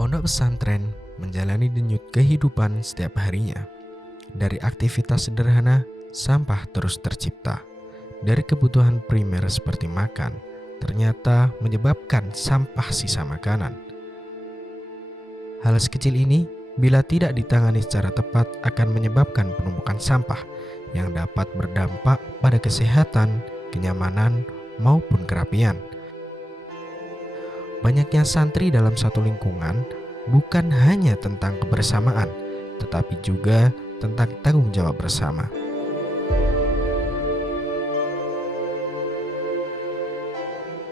Pondok pesantren menjalani denyut kehidupan setiap harinya. Dari aktivitas sederhana, sampah terus tercipta. Dari kebutuhan primer seperti makan, ternyata menyebabkan sampah sisa makanan. Hal sekecil ini, bila tidak ditangani secara tepat, akan menyebabkan penumpukan sampah yang dapat berdampak pada kesehatan, kenyamanan, maupun kerapian. Banyaknya santri dalam satu lingkungan bukan hanya tentang kebersamaan, tetapi juga tentang tanggung jawab bersama.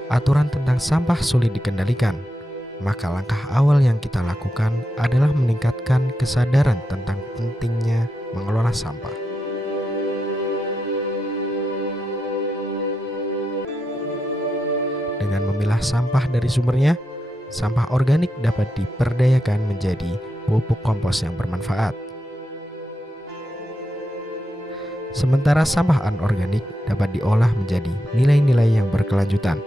Aturan tentang sampah sulit dikendalikan, maka langkah awal yang kita lakukan adalah meningkatkan kesadaran tentang pentingnya mengelola sampah. Dengan memilah sampah dari sumbernya, sampah organik dapat diperdayakan menjadi pupuk kompos yang bermanfaat. Sementara sampah anorganik dapat diolah menjadi nilai-nilai yang berkelanjutan.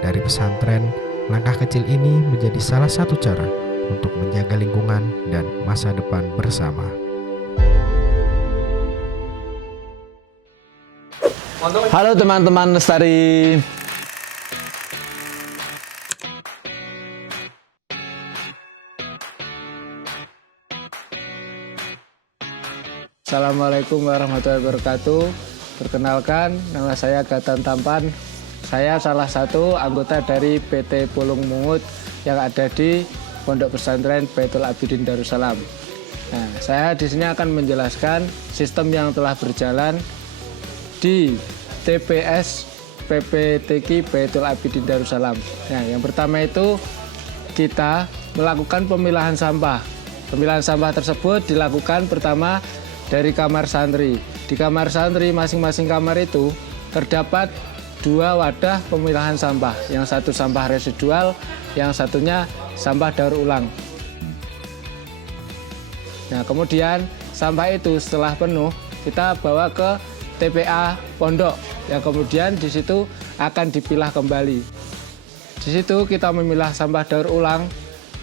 Dari pesantren, langkah kecil ini menjadi salah satu cara untuk menjaga lingkungan dan masa depan bersama. Halo teman-teman Lestari. Assalamualaikum warahmatullahi wabarakatuh. Perkenalkan, nama saya Gatan Tampan. Saya salah satu anggota dari PT Pulung Mungut yang ada di Pondok Pesantren Baitul Abidin Darussalam. Nah, saya di sini akan menjelaskan sistem yang telah berjalan di TPS PPTQ Baitul Abidin Darussalam. Nah, yang pertama itu kita melakukan pemilahan sampah. Pemilahan sampah tersebut dilakukan pertama dari kamar santri. Di kamar santri masing-masing kamar itu terdapat 2 wadah pemilahan sampah. Yang satu sampah residual, yang satunya sampah daur ulang. Nah, kemudian sampah itu setelah penuh kita bawa ke TPA pondok yang kemudian di situ akan dipilah kembali. Di situ kita memilah sampah daur ulang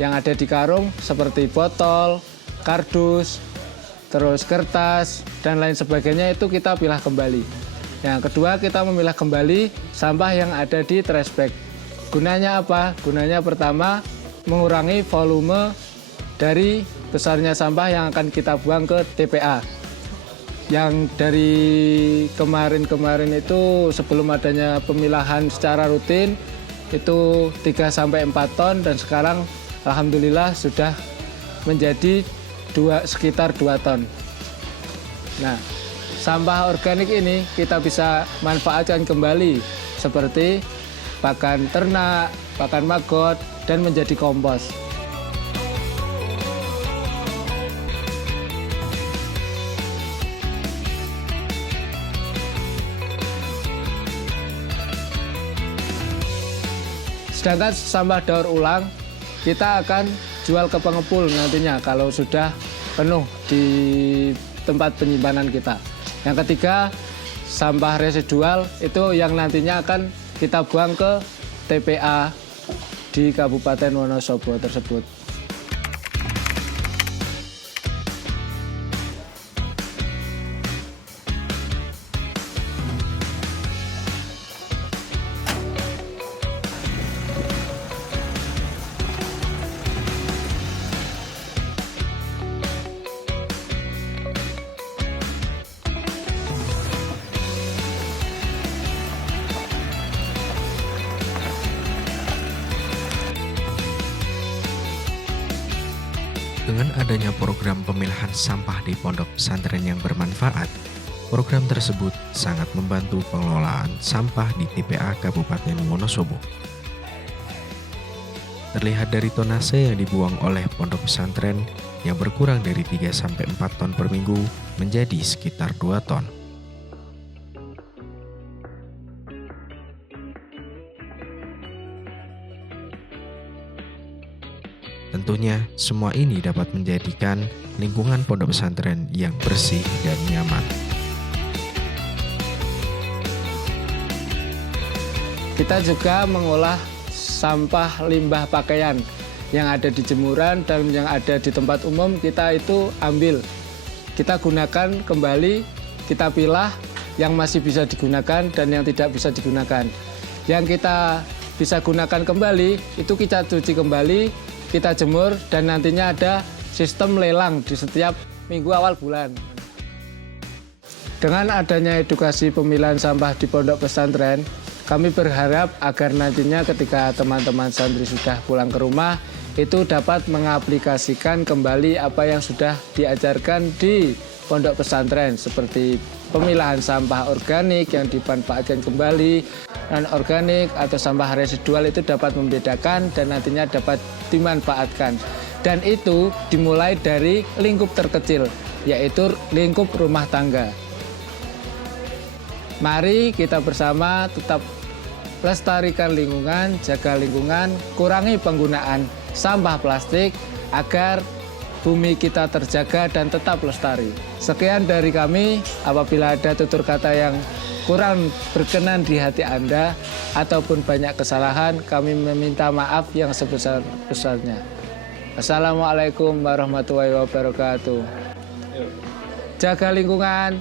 yang ada di karung seperti botol, kardus, terus kertas dan lain sebagainya itu kita pilah kembali. Yang kedua kita memilah kembali sampah yang ada di trash bag. Gunanya apa? Gunanya pertama mengurangi volume dari besarnya sampah yang akan kita buang ke TPA. Yang dari kemarin-kemarin itu sebelum adanya pemilahan secara rutin itu 3-4 ton dan sekarang alhamdulillah sudah menjadi sekitar 2 ton. Nah, sampah organik ini kita bisa manfaatkan kembali seperti pakan ternak, pakan maggot dan menjadi kompos. Sedangkan sampah daur ulang kita akan jual ke pengepul nantinya kalau sudah penuh di tempat penyimpanan kita. Yang ketiga, sampah residual itu yang nantinya akan kita buang ke TPA di Kabupaten Wonosobo tersebut. Dengan adanya program pemilahan sampah di pondok pesantren yang bermanfaat, program tersebut sangat membantu pengelolaan sampah di TPA Kabupaten Wonosobo. Terlihat dari tonase yang dibuang oleh pondok pesantren yang berkurang dari 3-4 ton per minggu menjadi sekitar 2 ton. Tentunya semua ini dapat menjadikan lingkungan pondok pesantren yang bersih dan nyaman. Kita juga mengolah sampah limbah pakaian yang ada di jemuran dan yang ada di tempat umum, kita itu ambil. Kita gunakan kembali, kita pilah yang masih bisa digunakan dan yang tidak bisa digunakan. Yang kita bisa gunakan kembali, itu kita cuci kembali, kita jemur, dan nantinya ada sistem lelang di setiap minggu awal bulan. Dengan adanya edukasi pemilahan sampah di pondok pesantren, kami berharap agar nantinya ketika teman-teman santri sudah pulang ke rumah, itu dapat mengaplikasikan kembali apa yang sudah diajarkan di pondok pesantren, seperti pemilahan sampah organik yang dimanfaatkan kembali, non-organik atau sampah residual itu dapat membedakan dan nantinya dapat dimanfaatkan. Dan itu dimulai dari lingkup terkecil, yaitu lingkup rumah tangga. Mari kita bersama tetap lestarikan lingkungan, jaga lingkungan, kurangi penggunaan sampah plastik agar bumi kita terjaga dan tetap lestari. Sekian dari kami, apabila ada tutur kata yang kurang berkenan di hati Anda ataupun banyak kesalahan, kami meminta maaf yang sebesar-besarnya. Assalamualaikum warahmatullahi wabarakatuh. Jaga lingkungan,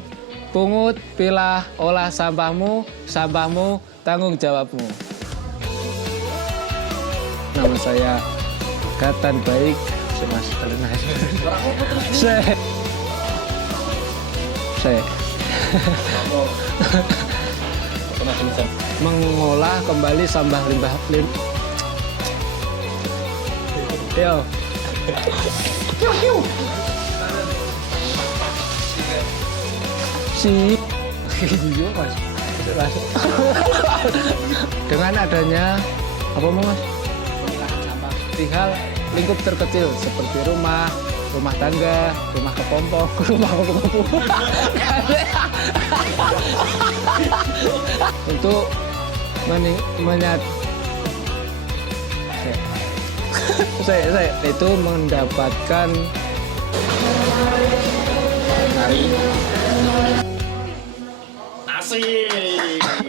pungut, pilah, olah sampahmu, sampahmu, tanggung jawabmu. Nama saya Katan Baik, Mas saya mengolah kembali sampah limbah Yo. Sip. Iya, Mas. Dengan adanya apa, Mas? Perihal lingkup terkecil seperti rumah tangga, rumah kepompong, rumah kepompong. Untuk saya itu mendapatkan Asik.